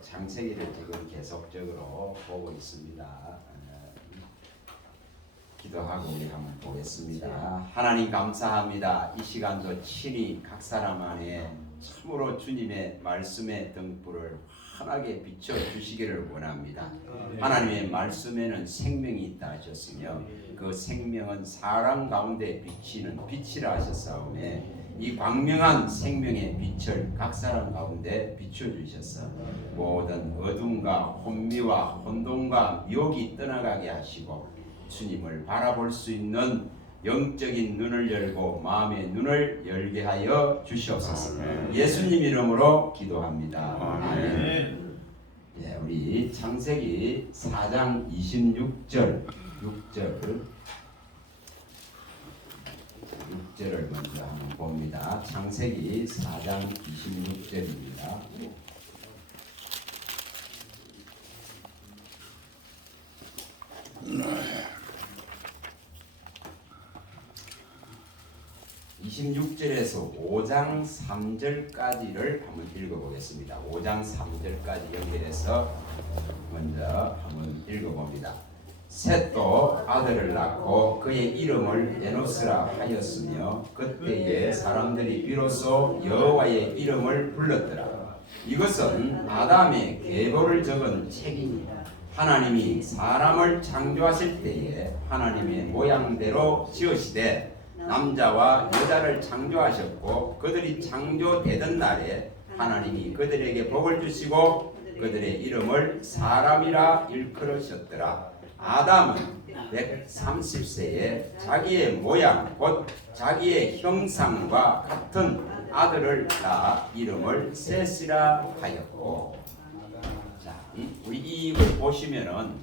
창세기를 지금 계속적으로 보고 있습니다. 기도하고 우리 한번 보겠습니다. 하나님 감사합니다. 이 시간도 친히 각 사람 안에 참으로 주님의 말씀의 등불을 환하게 비춰 주시기를 원합니다. 하나님의 말씀에는 생명이 있다 하셨으며 그 생명은 사람 가운데 비치는 빛이라 하셨사오매 이 광명한 생명의 빛을 각 사람 가운데 비춰주셔서 모든 어둠과 혼미와 혼돈과 미혹이 떠나가게 하시고 주님을 바라볼 수 있는 영적인 눈을 열고 마음의 눈을 열게 하여 주시옵소서. 예수님 이름으로 기도합니다. 아멘. 예, 우리 창세기 4장 26절 6절을 먼저 한번 봅니다. 창세기 4장 26절입니다. (26절에서) 5장 3절까지를 한번 읽어보겠습니다. 5장 3절까지 연결해서 먼저 한번 읽어봅니다. 셋도 아들을 낳고 그의 이름을 에노스라 하였으며 그때에 사람들이 비로소 여호와의 이름을 불렀더라. 이것은 아담의 계보를 적은 책입니다. 하나님이 사람을 창조하실 때에 하나님의 모양대로 지으시되 남자와 여자를 창조하셨고 그들이 창조되던 날에 하나님이 그들에게 복을 주시고 그들의 이름을 사람이라 일컬으셨더라. 아담은 130세에 자기의 모양 곧 자기의 형상과 같은 아들을 낳아 이름을 셋이라 하였고. 자, 우리 이걸 보시면은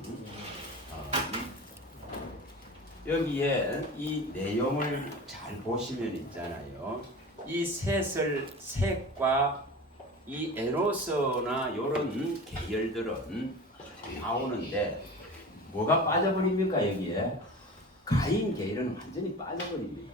여기에 이 내용을 잘 보시면 있잖아요. 이 셋과 이 에노스나 이런 계열들은 나오는데 뭐가 빠져버립니까? 여기에 가인 계열은 완전히 빠져버립니다.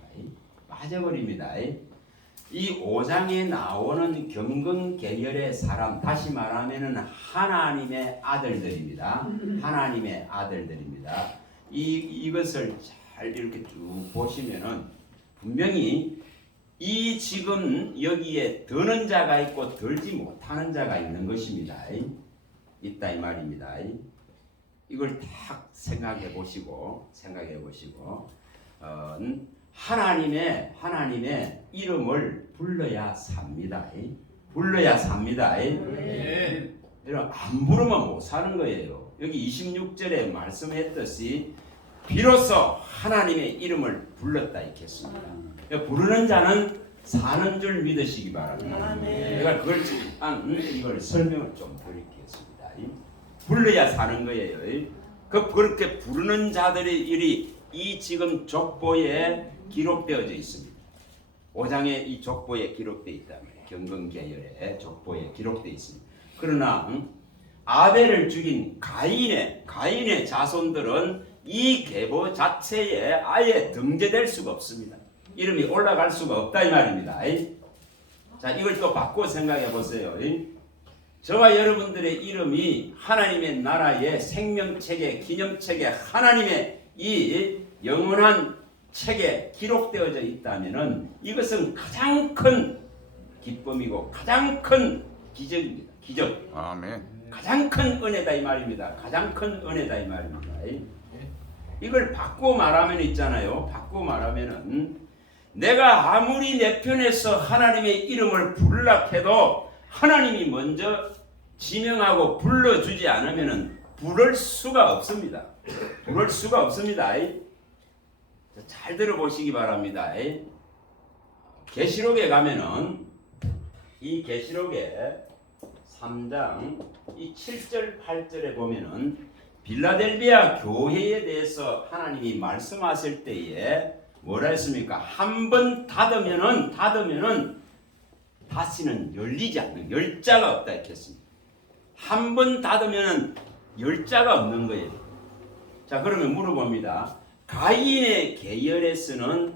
이 5장에 나오는 경건 계열의 사람, 다시 말하면은 하나님의 아들들입니다. 하나님의 아들들입니다. 이것을 잘 이렇게 쭉 보시면은 분명히 이 지금 여기에 드는 자가 있고 들지 못하는 자가 있는 것입니다. 있다 이 말입니다. 이걸 딱 생각해 보시고 하나님의 이름을 불러야 삽니다. 여러분 안 부르면 못 사는 거예요. 여기 26절에 말씀했듯이 비로소 하나님의 이름을 불렀다 있겠습니다. 부르는 자는 사는 줄 믿으시기 바랍니다. 내가 그걸 잠깐 이걸 설명을 좀 드리겠습니다. 불러야 사는 거예요. 그렇게 부르는 자들이 이 지금 족보에 기록되어져 있습니다. 5장에 이 족보에 기록되어 있다면 경건계열의 족보에 기록되어 있습니다. 그러나 아벨을 죽인 가인의 자손들은 이 계보 자체에 아예 등재될 수가 없습니다. 이름이 올라갈 수가 없다 이 말입니다. 자, 이걸 또 바꿔 생각해 보세요. 저와 여러분들의 이름이 하나님의 나라의 생명책에 기념책에 하나님의 이 영원한 책에 기록되어져 있다면은 이것은 가장 큰 기쁨이고 가장 큰 기적입니다. 기적. 아멘. 가장 큰 은혜다 이 말입니다. 가장 큰 은혜다 이 말입니다. 이걸 바꾸어 말하면 있잖아요. 바꾸어 말하면은 내가 아무리 내 편에서 하나님의 이름을 부르라 해도 하나님이 먼저 지명하고 불러주지 않으면은 부를 수가 없습니다. 부를 수가 없습니다. 잘 들어보시기 바랍니다. 계시록에 가면은 이 계시록에 3장 이 7절 8절에 보면은 빌라델비아 교회에 대해서 하나님이 말씀하실 때에 뭐라 했습니까? 한 번 닫으면은 다시는 열리지 않는 열자가 없다 했습니다. 한 번 닫으면은 열자가 없는 거예요. 자, 그러면 물어봅니다. 가인의 계열에서는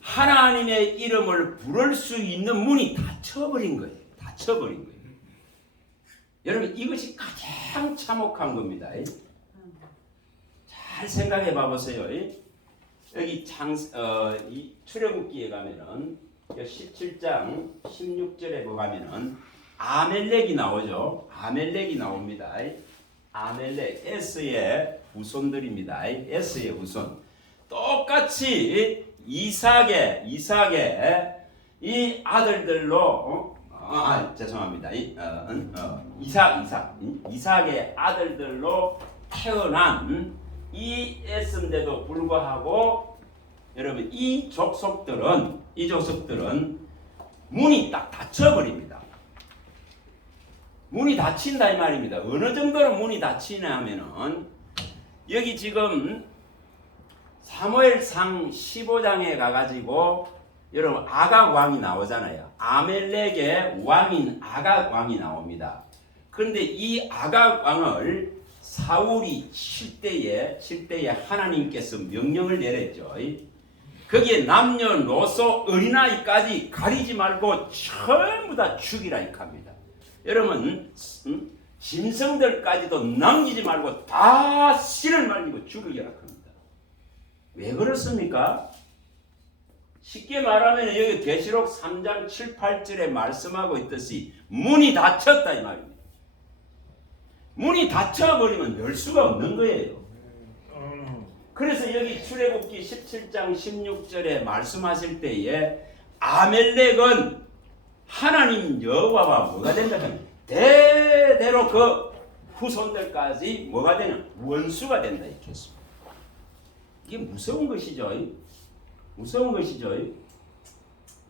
하나님의 이름을 부를 수 있는 문이 닫혀버린 거예요. 닫혀버린 거예요. 여러분 이것이 가장 참혹한 겁니다. 잘 생각해 봐보세요. 여기 이 출애굽기에 가면은 17장 16절에 가면은 아멜렉이 나오죠. 아멜렉이 나옵니다. 아멜렉 에스의 후손들입니다. 에스의 후손. 똑같이 이삭의 이 아들들로 죄송합니다. 이삭의 아들들로 태어난 이 에스인데도 불구하고 여러분 이 족속들은 문이 딱 닫혀버립니다. 문이 닫힌다 이 말입니다. 어느 정도로 문이 닫히냐 하면은 여기 지금 사무엘상 15장에 가가지고 여러분 아각 왕이 나오잖아요. 아멜렉의 왕인 아각 왕이 나옵니다. 그런데 이 아각 왕을 사울이 칠 때에 하나님께서 명령을 내렸죠. 거기에 남녀노소 어린아이까지 가리지 말고 전부 다 죽이라 합니다. 여러분 짐승들까지도 남기지 말고 다 씨를 말리고 죽이라 합니다. 왜 그렇습니까? 쉽게 말하면 여기 계시록 3장 7, 8절에 말씀하고 있듯이 문이 닫혔다 이 말입니다. 문이 닫혀버리면 열 수가 없는 거예요. 그래서 여기 출애굽기 17장 16절에 말씀하실 때에 아멜렉은 하나님 여호와와 뭐가 된다면 대대로 그 후손들까지 뭐가 되는 원수가 된다 이렇게 했습니다. 이게 무서운 것이죠. 무서운 것이죠.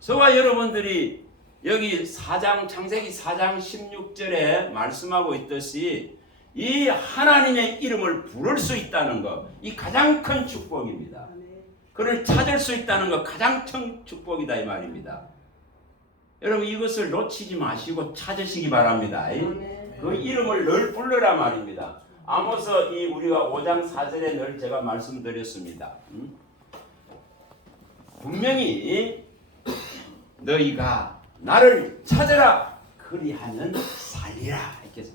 저와 여러분들이 여기 창세기 4장 16절에 말씀하고 있듯이 이 하나님의 이름을 부를 수 있다는 것, 이 가장 큰 축복입니다. 그를 찾을 수 있다는 것 가장 큰 축복이다 이 말입니다. 여러분 이것을 놓치지 마시고 찾으시기 바랍니다. 그 이름을 늘 불러라 말입니다. 아모스 우리가 5장 4절에 늘 제가 말씀드렸습니다. 분명히 너희가 나를 찾으라 그리하면 살리라 이렇게 해서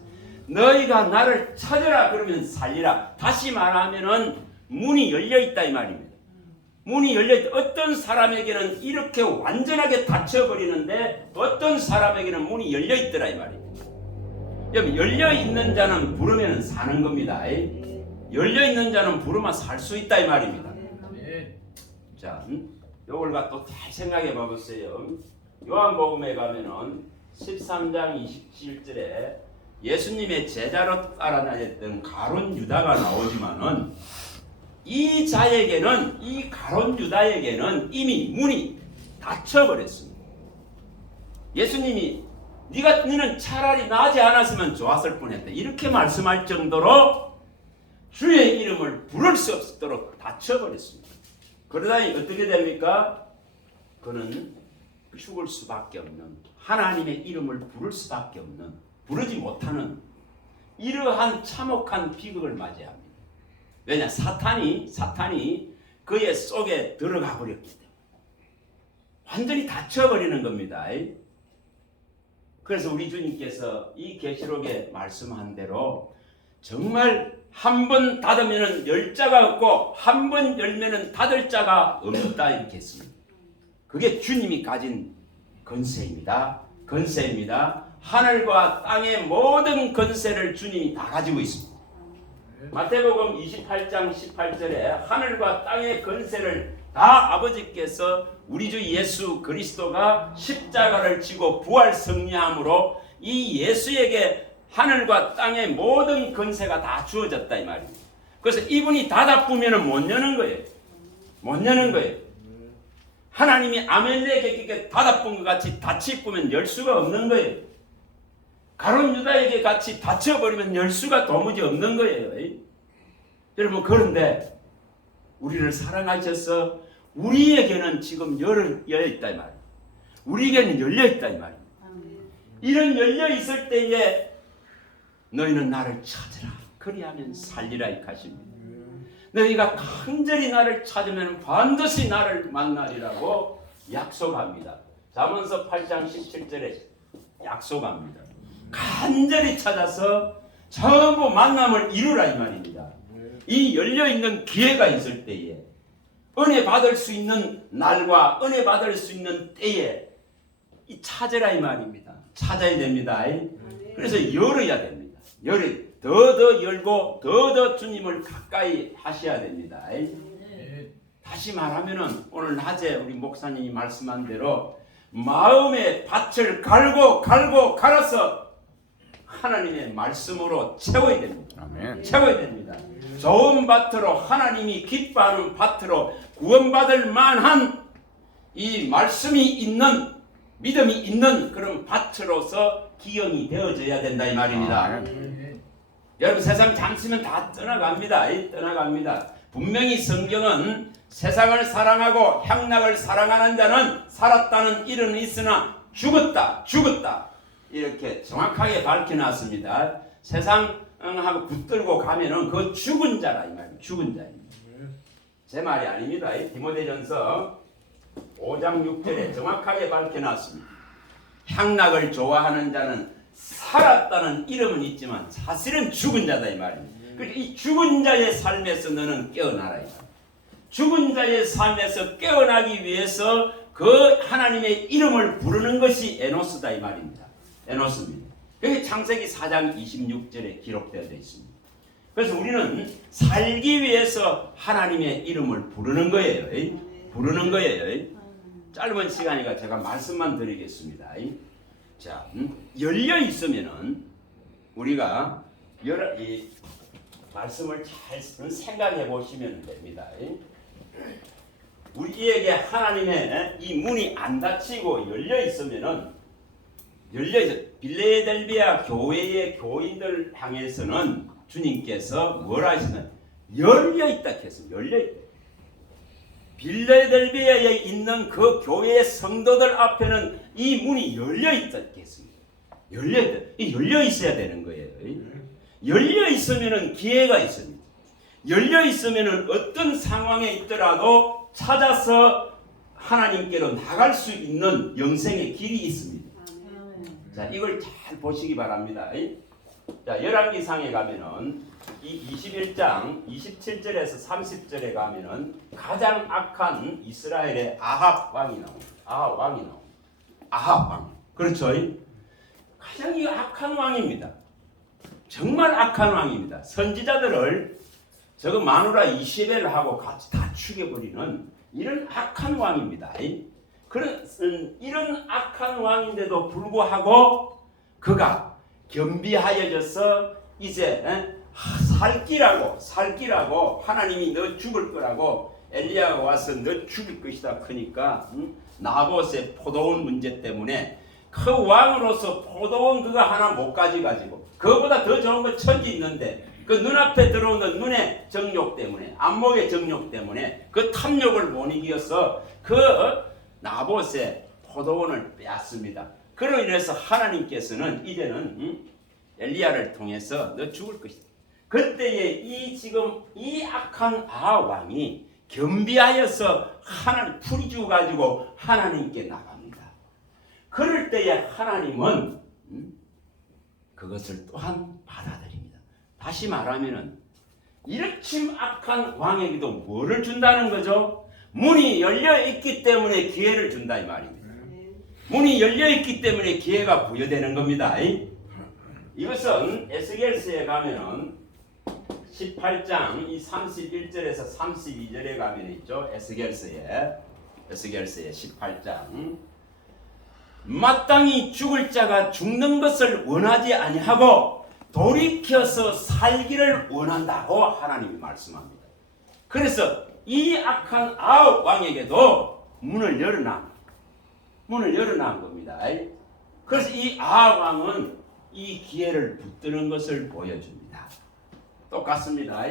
너희가 나를 찾으라 그러면 살리라. 다시 말하면은 문이 열려 있다 이 말입니다. 문이 열려 있다. 어떤 사람에게는 이렇게 완전하게 닫혀 버리는데 어떤 사람에게는 문이 열려 있더라 이 말입니다. 여러분 열려 있는 자는 부르면 사는 겁니다. 열려 있는 자는 부르면 살 수 있다 이 말입니다. 자, 요걸 갖고 잘 생각해 봐보세요. 요한복음에 가면은 13장 27절에 예수님의 제자로 따라다녔던 가룟 유다가 나오지만은 이 자에게는 이 가룟 유다에게는 이미 문이 닫혀버렸습니다. 예수님이 너는 차라리 나지 않았으면 좋았을 뻔했다 이렇게 말씀할 정도로 주의 이름을 부를 수 없도록 닫혀버렸습니다. 그러다니 어떻게 됩니까? 그는 죽을 수밖에 없는 하나님의 이름을 부를 수밖에 없는 부르지 못하는 이러한 참혹한 비극을 맞이합니다. 왜냐? 사탄이 그의 속에 들어가 버렸기 때문에 완전히 닫혀버리는 겁니다. 그래서 우리 주님께서 이 계시록에 말씀한 대로 정말 한 번 닫으면 열 자가 없고 한 번 열면 닫을 자가 없다 이렇게 했습니다. 그게 주님이 가진 권세입니다. 하늘과 땅의 모든 권세를 주님이 다 가지고 있습니다. 마태복음 28장 18절에 하늘과 땅의 권세를 다 아버지께서 우리 주 예수 그리스도가 십자가를 지고 부활 승리함으로 이 예수에게 하늘과 땅의 모든 권세가 다 주어졌다 이 말입니다. 그래서 이분이 닫아보면 못 여는 거예요. 하나님이 아멜렉에게 닫아본 것 같이 닫히면 열 수가 없는 거예요. 가룟 유다에게 같이 닫혀버리면 열 수가 도무지 없는 거예요. 여러분 그런데 우리를 사랑하셔서 우리에게는 지금 열려있다 이 말이에요. 우리에게는 열려있다 이 말이에요. 이런 열려있을 때에 너희는 나를 찾으라 그리하면 살리라 이 하십니다. 너희가 간절히 나를 찾으면 반드시 나를 만나리라고 약속합니다. 잠언서 8장 17절에 약속합니다. 간절히 찾아서 전부 만남을 이루라 이 말입니다. 이 열려있는 기회가 있을 때에 은혜 받을 수 있는 날과 은혜 받을 수 있는 때에 이 찾으라 이 말입니다. 찾아야 됩니다. 그래서 열어야 됩니다. 더 열고 더 주님을 가까이 하셔야 됩니다. 다시 말하면은 오늘 낮에 우리 목사님이 말씀한 대로 마음의 밭을 갈아서 하나님의 말씀으로 채워야 됩니다. 아멘. 채워야 됩니다. 좋은 밭으로 하나님이 기뻐하는 밭으로 구원받을 만한 이 말씀이 있는 믿음이 있는 그런 밭으로서 기영이 되어져야 된다 이 말입니다. 아멘. 여러분 세상 잠시면 다 떠나갑니다. 떠나갑니다. 분명히 성경은 세상을 사랑하고 향락을 사랑하는 자는 살았다는 일은 있으나 죽었다 이렇게 정확하게 밝혀놨습니다. 세상하고 붙들고 가면은 그 죽은 자라 이 말이에요. 죽은 자입니다. 제 말이 아닙니다. 디모데전서 5장 6절에 정확하게 밝혀놨습니다. 향락을 좋아하는 자는 살았다는 이름은 있지만 사실은 죽은 자다 이 말입니다. 그러니까 이 죽은 자의 삶에서 너는 깨어나라 이 말입니다. 죽은 자의 삶에서 깨어나기 위해서 그 하나님의 이름을 부르는 것이 에노스다 이 말입니다. 에노스입니다. 여기 창세기 4장 26절에 기록되어 있습니다. 그래서 우리는 살기 위해서 하나님의 이름을 부르는 거예요. 부르는 거예요. 짧은 시간이니까 제가 말씀만 드리겠습니다. 자, 열려 있으면은 우리가 이 말씀을 잘 생각해 보시면 됩니다. 우리에게 하나님의 이 문이 안 닫히고 열려 있으면은 빌레델비아 교회의 교인들 향해서는 주님께서 뭐라 하시나요? 열려 있다 했습니다. 열려 있다. 빌레델비아에 있는 그 교회의 성도들 앞에는 이 문이 열려 있다 했습니다. 열려 있다. 열려 있어야 되는 거예요. 열려 있으면은 기회가 있습니다. 열려 있으면은 어떤 상황에 있더라도 찾아서 하나님께로 나갈 수 있는 영생의 길이 있습니다. 자, 이걸 잘 보시기 바랍니다. 자, 열왕기상에 가면은 이 21장 27절에서 30절에 가면은 가장 악한 이스라엘의 아합 왕이 나옵니다. 아합 왕. 그렇죠? 가장 악한 왕입니다. 정말 악한 왕입니다. 선지자들을 저거 마누라 이세벨하고 같이 다 죽여버리는 이런 악한 왕입니다. 이런 악한 왕인데도 불구하고 그가 겸비하여져서 이제 살기라고 하나님이 너 죽을 거라고 엘리야가 와서 너 죽일 것이다 크니까 나봇의 포도원 문제 때문에 그 왕으로서 포도원 그가 하나 못 가지고 그거보다 더 좋은 거 천지 있는데 그 눈앞에 들어오는 눈의 정욕 때문에 안목의 정욕 때문에 그 탐욕을 못 이겨서 그 나봇의 포도원을 빼앗습니다. 그로 인해서 하나님께서는 이제는 엘리야를 통해서 너 죽을 것이다. 그때에 지금 이 악한 아합 왕이 겸비하여서 하나님 풀이주 가지고 하나님께 나갑니다. 그럴 때에 하나님은 그것을 또한 받아들입니다. 다시 말하면은 이렇게 악한 왕에게도 뭐를 준다는 거죠? 문이 열려 있기 때문에 기회를 준다 이 말입니다. 문이 열려 있기 때문에 기회가 부여되는 겁니다. 이것은 에스겔서에 가면은 18장 이 31절에서 32절에 가면 있죠. 에스겔서에 18장 마땅히 죽을 자가 죽는 것을 원하지 아니하고 돌이켜서 살기를 원한다고 하나님이 말씀합니다. 그래서 이 악한 아합 왕에게도 문을 열어놓은 겁니다. 그래서 이 아합 왕은 이 기회를 붙드는 것을 보여줍니다. 똑같습니다.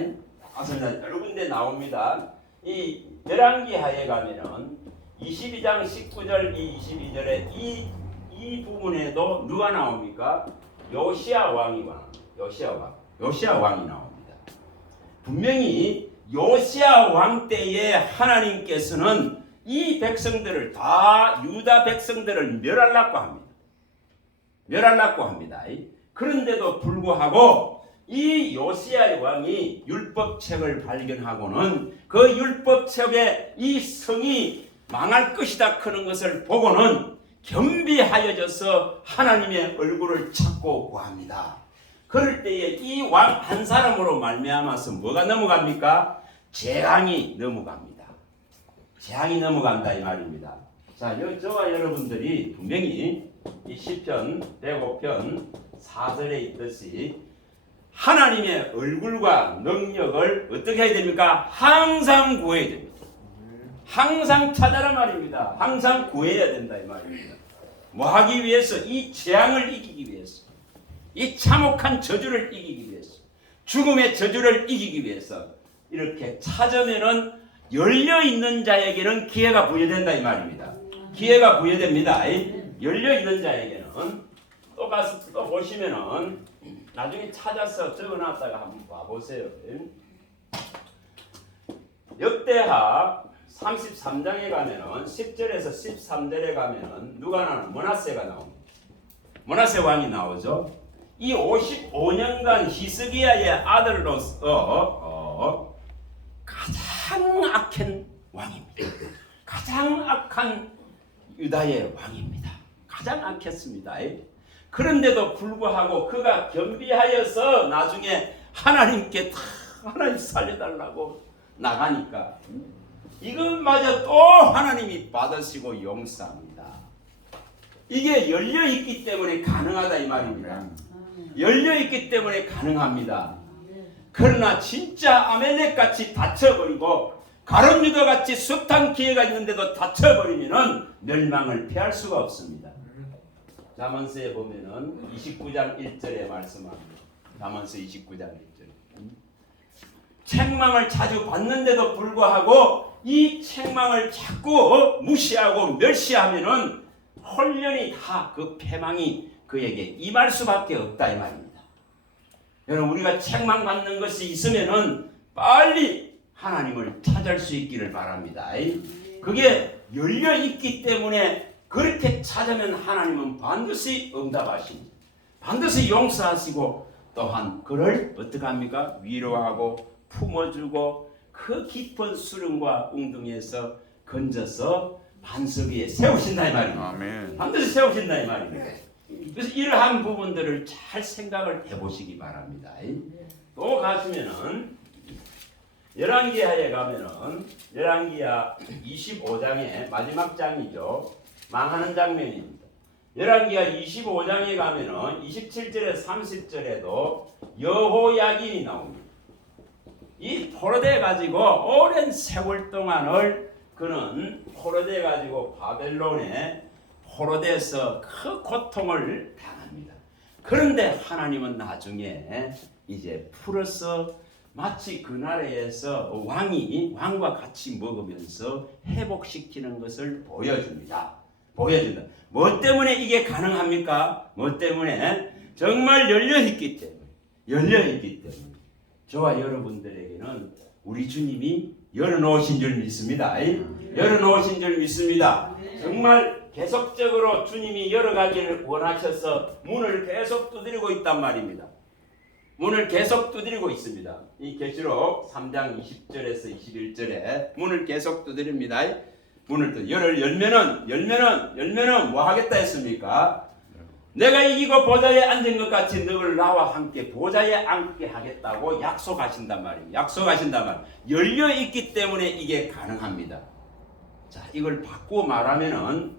여러 군데 나옵니다. 이 열왕기하에 가면은 22장 19절 22절에 이 부분에도 누가 나옵니까? 요시야 왕이 나옵니다. 분명히 요시야 왕 때에 하나님께서는 이 백성들을 다 유다 백성들을 멸하려고 합니다. 멸하려고 합니다. 그런데도 불구하고 이 요시야 왕이 율법책을 발견하고는 그 율법책에 이 성이 망할 것이다 크는 것을 보고는 겸비하여져서 하나님의 얼굴을 찾고 구합니다. 그럴 때에 이 왕 한 사람으로 말미암아서 뭐가 넘어갑니까? 재앙이 넘어갑니다. 재앙이 넘어간다 이 말입니다. 자, 저와 여러분들이 분명히 이 시편 105편 4절에 있듯이 하나님의 얼굴과 능력을 어떻게 해야 됩니까? 항상 구해야 됩니다. 항상 찾아라 말입니다. 항상 구해야 된다 이 말입니다. 뭐 하기 위해서? 이 재앙을 이기기 위해서, 이 참혹한 저주를 이기기 위해서, 죽음의 저주를 이기기 위해서 이렇게 찾으면은 열려있는 자에게는 기회가 부여된다 이 말입니다. 기회가 부여됩니다. 열려있는 자에게는. 또 가서 또 보시면은 나중에 찾아서 적어놨다가 한번 봐보세요. 역대하 33장에 가면은 10절에서 13절에 가면은 누가 나오나? 므낫세가 나옵니다. 므낫세 왕이 나오죠. 이 55년간 히스기야의 아들로서 가장 악한 왕입니다. 가장 악한 유다의 왕입니다. 가장 악했습니다. 그런데도 불구하고 그가 겸비하여서 나중에 하나님께 다 하나님 살려달라고 나가니까 이것마저 또 하나님이 받으시고 용서합니다. 이게 열려있기 때문에 가능하다 이 말입니다. 열려있기 때문에 가능합니다. 그러나 진짜 아멜렉같이 다쳐버리고 가룟유다같이 숱한 기회가 있는데도 다쳐버리면 멸망을 피할 수가 없습니다. 잠언서에 보면은 29장 1절에 말씀합니다. 잠언서 29장 1절. 책망을 자주 받는데도 불구하고 이 책망을 자꾸 무시하고 멸시하면은 홀연히 다 그 패망이 그에게 임할 수밖에 없다 이 말입니다. 여러분, 우리가 책망받는 것이 있으면은 빨리 하나님을 찾을 수 있기를 바랍니다. 그게 열려 있기 때문에 그렇게 찾으면 하나님은 반드시 응답하십니다. 반드시 용서하시고 또한 그를 어떻게 합니까? 위로하고 품어주고 그 깊은 수렁과 웅덩이에서 건져서 반석 위에 세우신다 이 말입니다. 아멘. 반드시 세우신다 이 말입니다. 그래서 이러한 부분들을 잘 생각을 해보시기 바랍니다. 또 가시면은 열왕기하에 가면은 열왕기하 25장의 마지막 장이죠. 망하는 장면입니다. 열왕기하 25장에 가면은 27절에 30절에도 여호야긴이 나옵니다. 이 포로돼 가지고 오랜 세월 동안을 그는 포로돼 가지고 바벨론에 포로돼서 그 고통을 당합니다. 그런데 하나님은 나중에 이제 풀어서 마치 그 나라에서 왕과 같이 먹으면서 회복시키는 것을 보여줍니다. 보여준다. 뭐 때문에 이게 가능합니까? 뭐 때문에? 정말 열려있기 때문에. 열려있기 때문에. 저와 여러분들에게는 우리 주님이 열어놓으신 줄 믿습니다. 열어놓으신 줄 믿습니다. 정말 계속적으로 주님이 열어가기를 원하셔서 문을 계속 두드리고 있단 말입니다. 문을 계속 두드리고 있습니다. 이 계시록 3장 20절에서 21절에 문을 계속 두드립니다. 문을 열면은 뭐 하겠다 했습니까? 내가 이기고 보좌에 앉은 것 같이 너를 나와 함께 보좌에 앉게 하겠다고 약속하신단 말입니다. 약속하신단 말. 열려 있기 때문에 이게 가능합니다. 자, 이걸 바꾸어 말하면은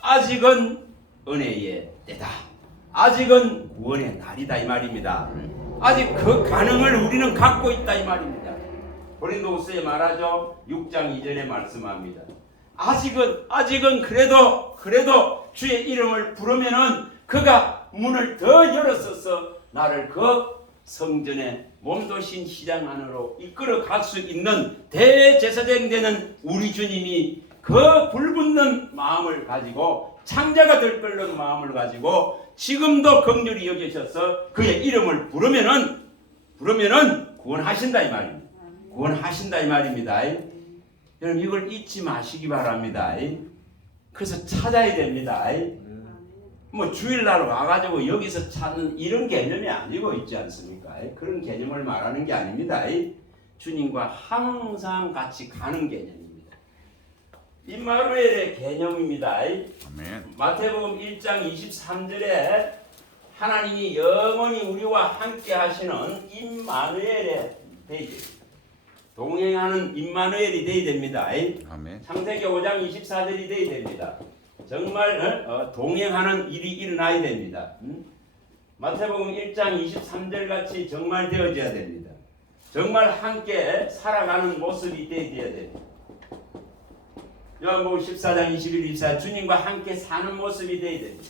아직은 은혜의 때다. 아직은 구원의 날이다 이 말입니다. 아직 그 가능을 우리는 갖고 있다 이 말입니다. 고린도후서에 말하죠. 6장 2절에 말씀합니다. 아직은 그래도 주의 이름을 부르면은 그가 문을 더 열어서서 나를 그 성전의 몸도신 시장 안으로 이끌어 갈 수 있는 대제사장 되는 우리 주님이 그 불붙는 마음을 가지고 창자가 될 걸는 마음을 가지고 지금도 긍휼히 여기셔서 그의 이름을 부르면은 구원하신다 이 말입니다. 구원하신다 이 말입니다. 여러분, 이걸 잊지 마시기 바랍니다. 그래서 찾아야 됩니다. 뭐 주일날 와가지고 여기서 찾는 이런 개념이 아니고 있지 않습니까? 그런 개념을 말하는 게 아닙니다. 주님과 항상 같이 가는 개념입니다. 임마누엘의 개념입니다. 아멘. 마태복음 1장 23절에 하나님이 영원히 우리와 함께 하시는 임마누엘의 되입니다. 동행하는 임마누엘이 되어야 됩니다. 아멘. 창세기 5장 24절이 되어야 됩니다. 정말 동행하는 일이 일어나야 됩니다. 마태복음 1장 23절 같이 정말 되어져야 됩니다. 정말 함께 살아가는 모습이 되어야 됩니다. 요한복음 14장 21, 24 주님과 함께 사는 모습이 되어야 됩니다.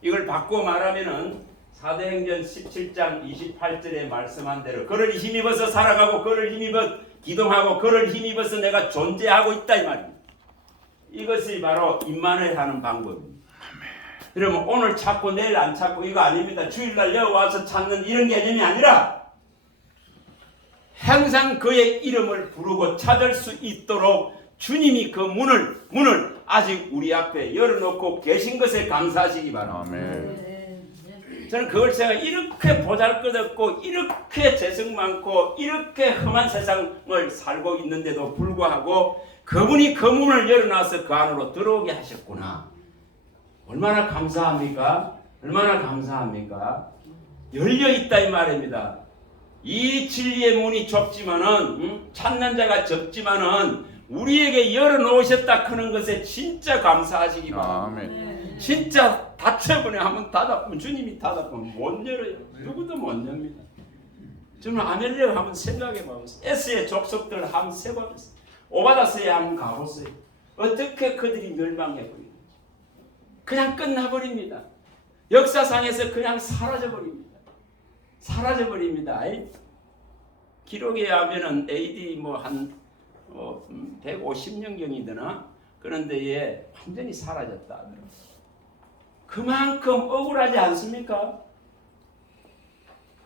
이걸 바꾸어 말하면은 사도행전 17장 28절에 말씀한 대로 그를 힘입어서 살아가고 그를 힘입어 기동하고 그를 힘입어서 내가 존재하고 있다 이 말입니다. 이것이 바로 임마누엘 하는 방법입니다. 그러면 오늘 찾고 내일 안 찾고 이거 아닙니다. 주일날 여기 와서 찾는 이런 개념이 아니라 항상 그의 이름을 부르고 찾을 수 있도록 주님이 그 문을 아직 우리 앞에 열어놓고 계신 것에 감사하시기 바랍니다. 아멘. 저는 그걸 제가 이렇게 보잘것없고 이렇게 재성 많고 이렇게 험한 세상을 살고 있는데도 불구하고 그분이 그 문을 열어놔서 그 안으로 들어오게 하셨구나. 얼마나 감사합니까? 얼마나 감사합니까? 열려있다 이 말입니다. 이 진리의 문이 좁지만은 찾는 자가 적지만은 우리에게 열어놓으셨다 하는 것에 진짜 감사하시기 바랍니다. 아멘. 진짜 닫혀보내 하면 닫아보면 주님이 닫아보면 못 열어요. 누구도 못 엽니다. 저는 안 열려고 한번 생각해봐보세요. S의 족속들 한번 세봐보세요. 오바다스에 한번 가보세요. 어떻게 그들이 멸망해버리는지. 그냥 끝나버립니다. 역사상에서 그냥 사라져버립니다. 사라져버립니다. 기록에 하면은 AD 한 150년경이더나 그런데 얘 완전히 사라졌다. 그만큼 억울하지 않습니까?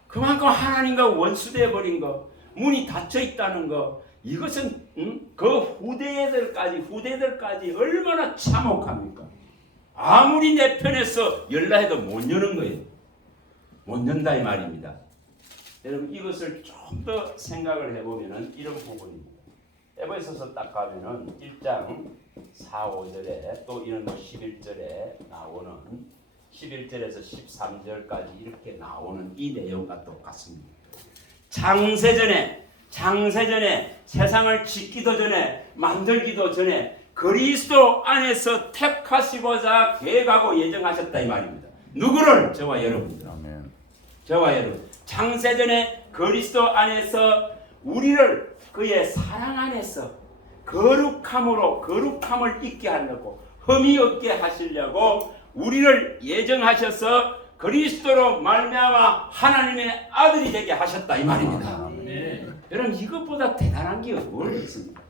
그만큼 하나님과 원수되어 버린 거, 문이 닫혀 있다는 거, 이것은 그 후대들까지 얼마나 참혹합니까? 아무리 내 편에서 열라 해도 못 여는 거예요. 못 연다 이 말입니다. 여러분 이것을 좀 더 생각을 해보면은 이런 부분입니다. 에베소서 딱 가면은 1장 4, 5절에 또 이런 11절에 나오는 11절에서 13절까지 이렇게 나오는 이 내용과 똑같습니다. 장세전에 세상을 짓기도 전에 만들기도 전에 그리스도 안에서 택하시고자 계획하고 예정하셨다 이 말입니다. 누구를? 저와 여러분들. 아멘. 저와 여러분. 장세전에 그리스도 안에서 우리를 그의 사랑 안에서 거룩함을 있게 하려고 흠이 없게 하시려고 우리를 예정하셔서 그리스도로 말미암아 하나님의 아들이 되게 하셨다 이 말입니다. 여러분 이것보다 대단한 게 뭘 있습니까?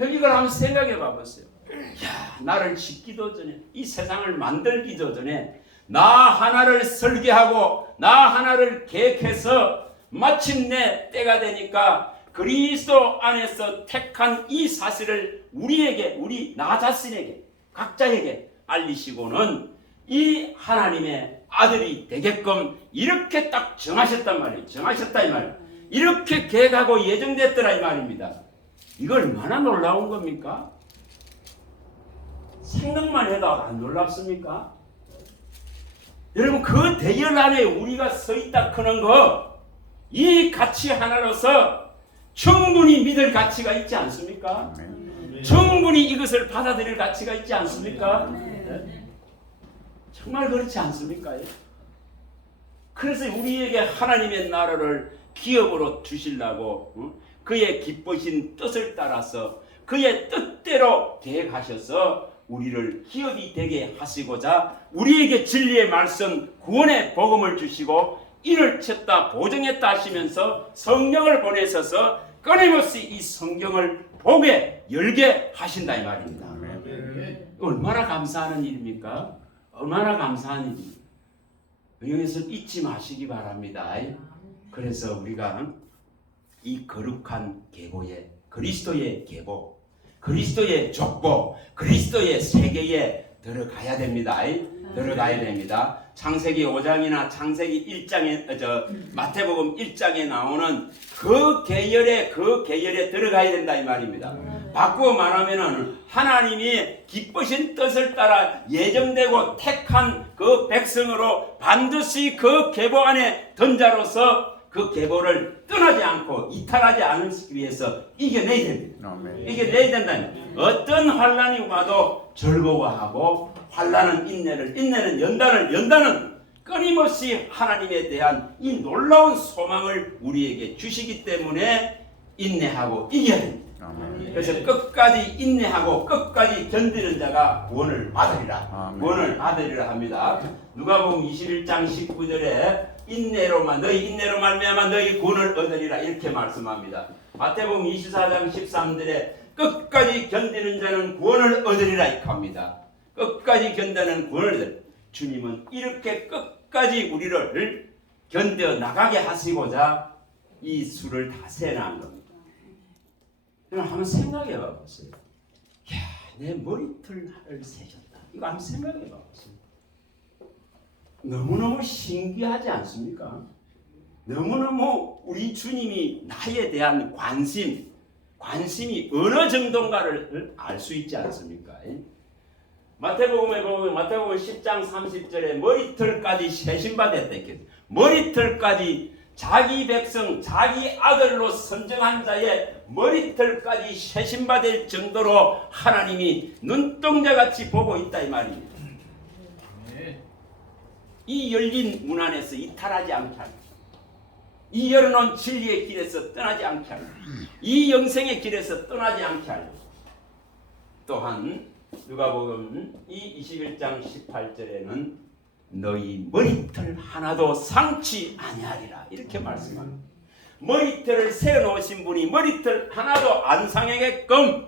이걸 한번 생각해 봐보세요. 야, 나를 짓기도 전에 이 세상을 만들기도 전에 나 하나를 설계하고 나 하나를 계획해서 마침내 때가 되니까 그리스도 안에서 택한 이 사실을 나 자신에게 각자에게 알리시고는 이 하나님의 아들이 되게끔 이렇게 딱 정하셨단 말이에요. 정하셨다 이 말이에요. 이렇게 계획하고 예정됐더라 이 말입니다. 이거 얼마나 놀라운 겁니까? 생각만 해도 안 놀랍습니까? 여러분 그 대열 안에 우리가 서 있다 크는 거 이 가치 하나로서 충분히 믿을 가치가 있지 않습니까? 충분히 이것을 받아들일 가치가 있지 않습니까? 네? 정말 그렇지 않습니까? 그래서 우리에게 하나님의 나라를 기업으로 주시려고 그의 기쁘신 뜻을 따라서 그의 뜻대로 계획하셔서 우리를 기업이 되게 하시고자 우리에게 진리의 말씀 구원의 복음을 주시고 이를 쳤다 보정했다 하시면서 성령을 보내셔서 끊임없이 이 성경을 보게 열게 하신다 이 말입니다. 얼마나 감사하는 일입니까? 얼마나 감사한 일입니까? 여기서 잊지 마시기 바랍니다. 그래서 우리가 이 거룩한 계보에 그리스도의 계보, 그리스도의 족보, 그리스도의 세계에 들어가야 됩니다. 들어가야 됩니다. 창세기 5장이나 창세기 1장에 마태복음 1장에 나오는 그 계열에 들어가야 된다 이 말입니다. 바꾸어 말하면은 하나님이 기쁘신 뜻을 따라 예정되고 택한 그 백성으로 반드시 그 계보 안에 던자로서 그 계보를 떠나지 않고 이탈하지 않기 위해서 이겨내야 됩니다. 이겨내야 된다. 어떤 환란이 와도 즐거워하고 환란은 인내는 연단은 끊임없이 하나님에 대한 이 놀라운 소망을 우리에게 주시기 때문에 인내하고 이겨야 됩니다. 그래서 끝까지 인내하고 끝까지 견디는 자가 구원을 받으리라. 구원을 받으리라 합니다. 누가복음 21장 19절에 너희 인내로 말미암아 너희 구원을 얻으리라 이렇게 말씀합니다. 마태복음 24장 13절에 끝까지 견디는 자는 구원을 얻으리라 이렇게 합니다. 끝까지 견디는 구원을 얻으리라. 주님은 이렇게 끝까지 우리를 견뎌 나가게 하시고자 이 수를 다 세놓은 겁니다. 그럼 한번 생각해 봐보세요. 야, 내 머리털을 세셨다. 이거 한번 생각해 봐보세요. 너무너무 신기하지 않습니까? 너무너무 우리 주님이 나에 대한 관심이 어느 정도인가를 알 수 있지 않습니까? 마태복음에 보면 마태복음 10장 30절에 머리털까지 세신받았다. 머리털까지 자기 백성, 자기 아들로 선정한 자의 머리털까지 세신받을 정도로 하나님이 눈동자같이 보고 있다 이 말입니다. 이 열린 문 안에서 이탈하지 않게 하라. 이 열어놓은 진리의 길에서 떠나지 않게 하라. 이 영생의 길에서 떠나지 않게 하라. 또한 누가복음 21장 18절에는 너희 머리털 하나도 상치 아니하리라 이렇게 말씀합니다. 머리털을 세워놓으신 분이 머리털 하나도 안 상하게끔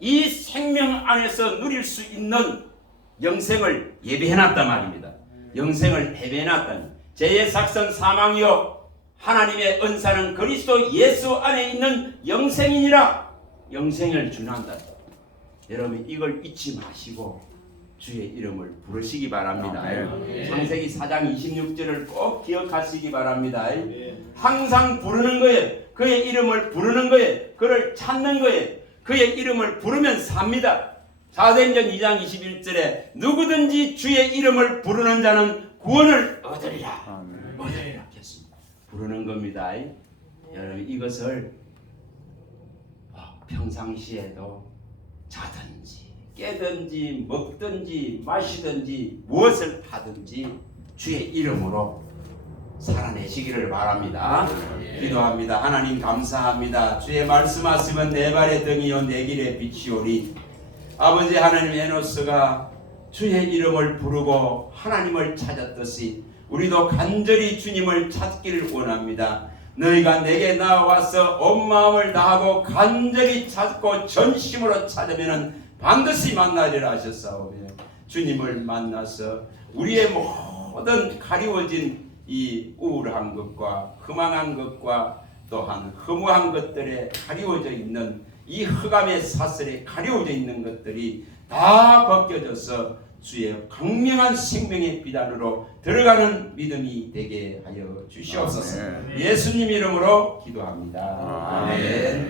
이 생명 안에서 누릴 수 있는 영생을 예비해놨단 말입니다. 영생을 예비해놨다니 죄의 삭선 사망이요 하나님의 은사는 그리스도 예수 안에 있는 영생이니라. 영생을 준한다. 여러분 이걸 잊지 마시고 주의 이름을 부르시기 바랍니다. 창세기 4장 26절을 꼭 기억하시기 바랍니다. 항상 부르는 거예요. 그의 이름을 부르는 거예요. 그를 찾는 거예요. 그의 이름을 부르면 삽니다. 사도행전 2장 21절에 누구든지 주의 이름을 부르는 자는 구원을 얻으리라. 얻으리라 했습니다. 부르는 겁니다. 여러분 이것을 평상시에도 자든지 깨든지 먹든지 마시든지 무엇을 하든지 주의 이름으로 살아내시기를 바랍니다. 기도합니다. 하나님 감사합니다. 주의 말씀하시면 내 발의 등이요 내 길의 빛이오니 아버지 하나님 에노스가 주의 이름을 부르고 하나님을 찾았듯이 우리도 간절히 주님을 찾기를 원합니다. 너희가 내게 나와서 온 마음을 다하고 간절히 찾고 전심으로 찾으면 반드시 만나리라 하셨사오며 주님을 만나서 우리의 모든 가리워진 이 우울한 것과 허망한 것과 또한 허무한 것들에 가리워져 있는 이 흑암의 사슬에 가리워져 있는 것들이 다 벗겨져서 주의 강명한 생명의 비단으로 들어가는 믿음이 되게 하여 주시옵소서. 예수님 이름으로 기도합니다. 아멘.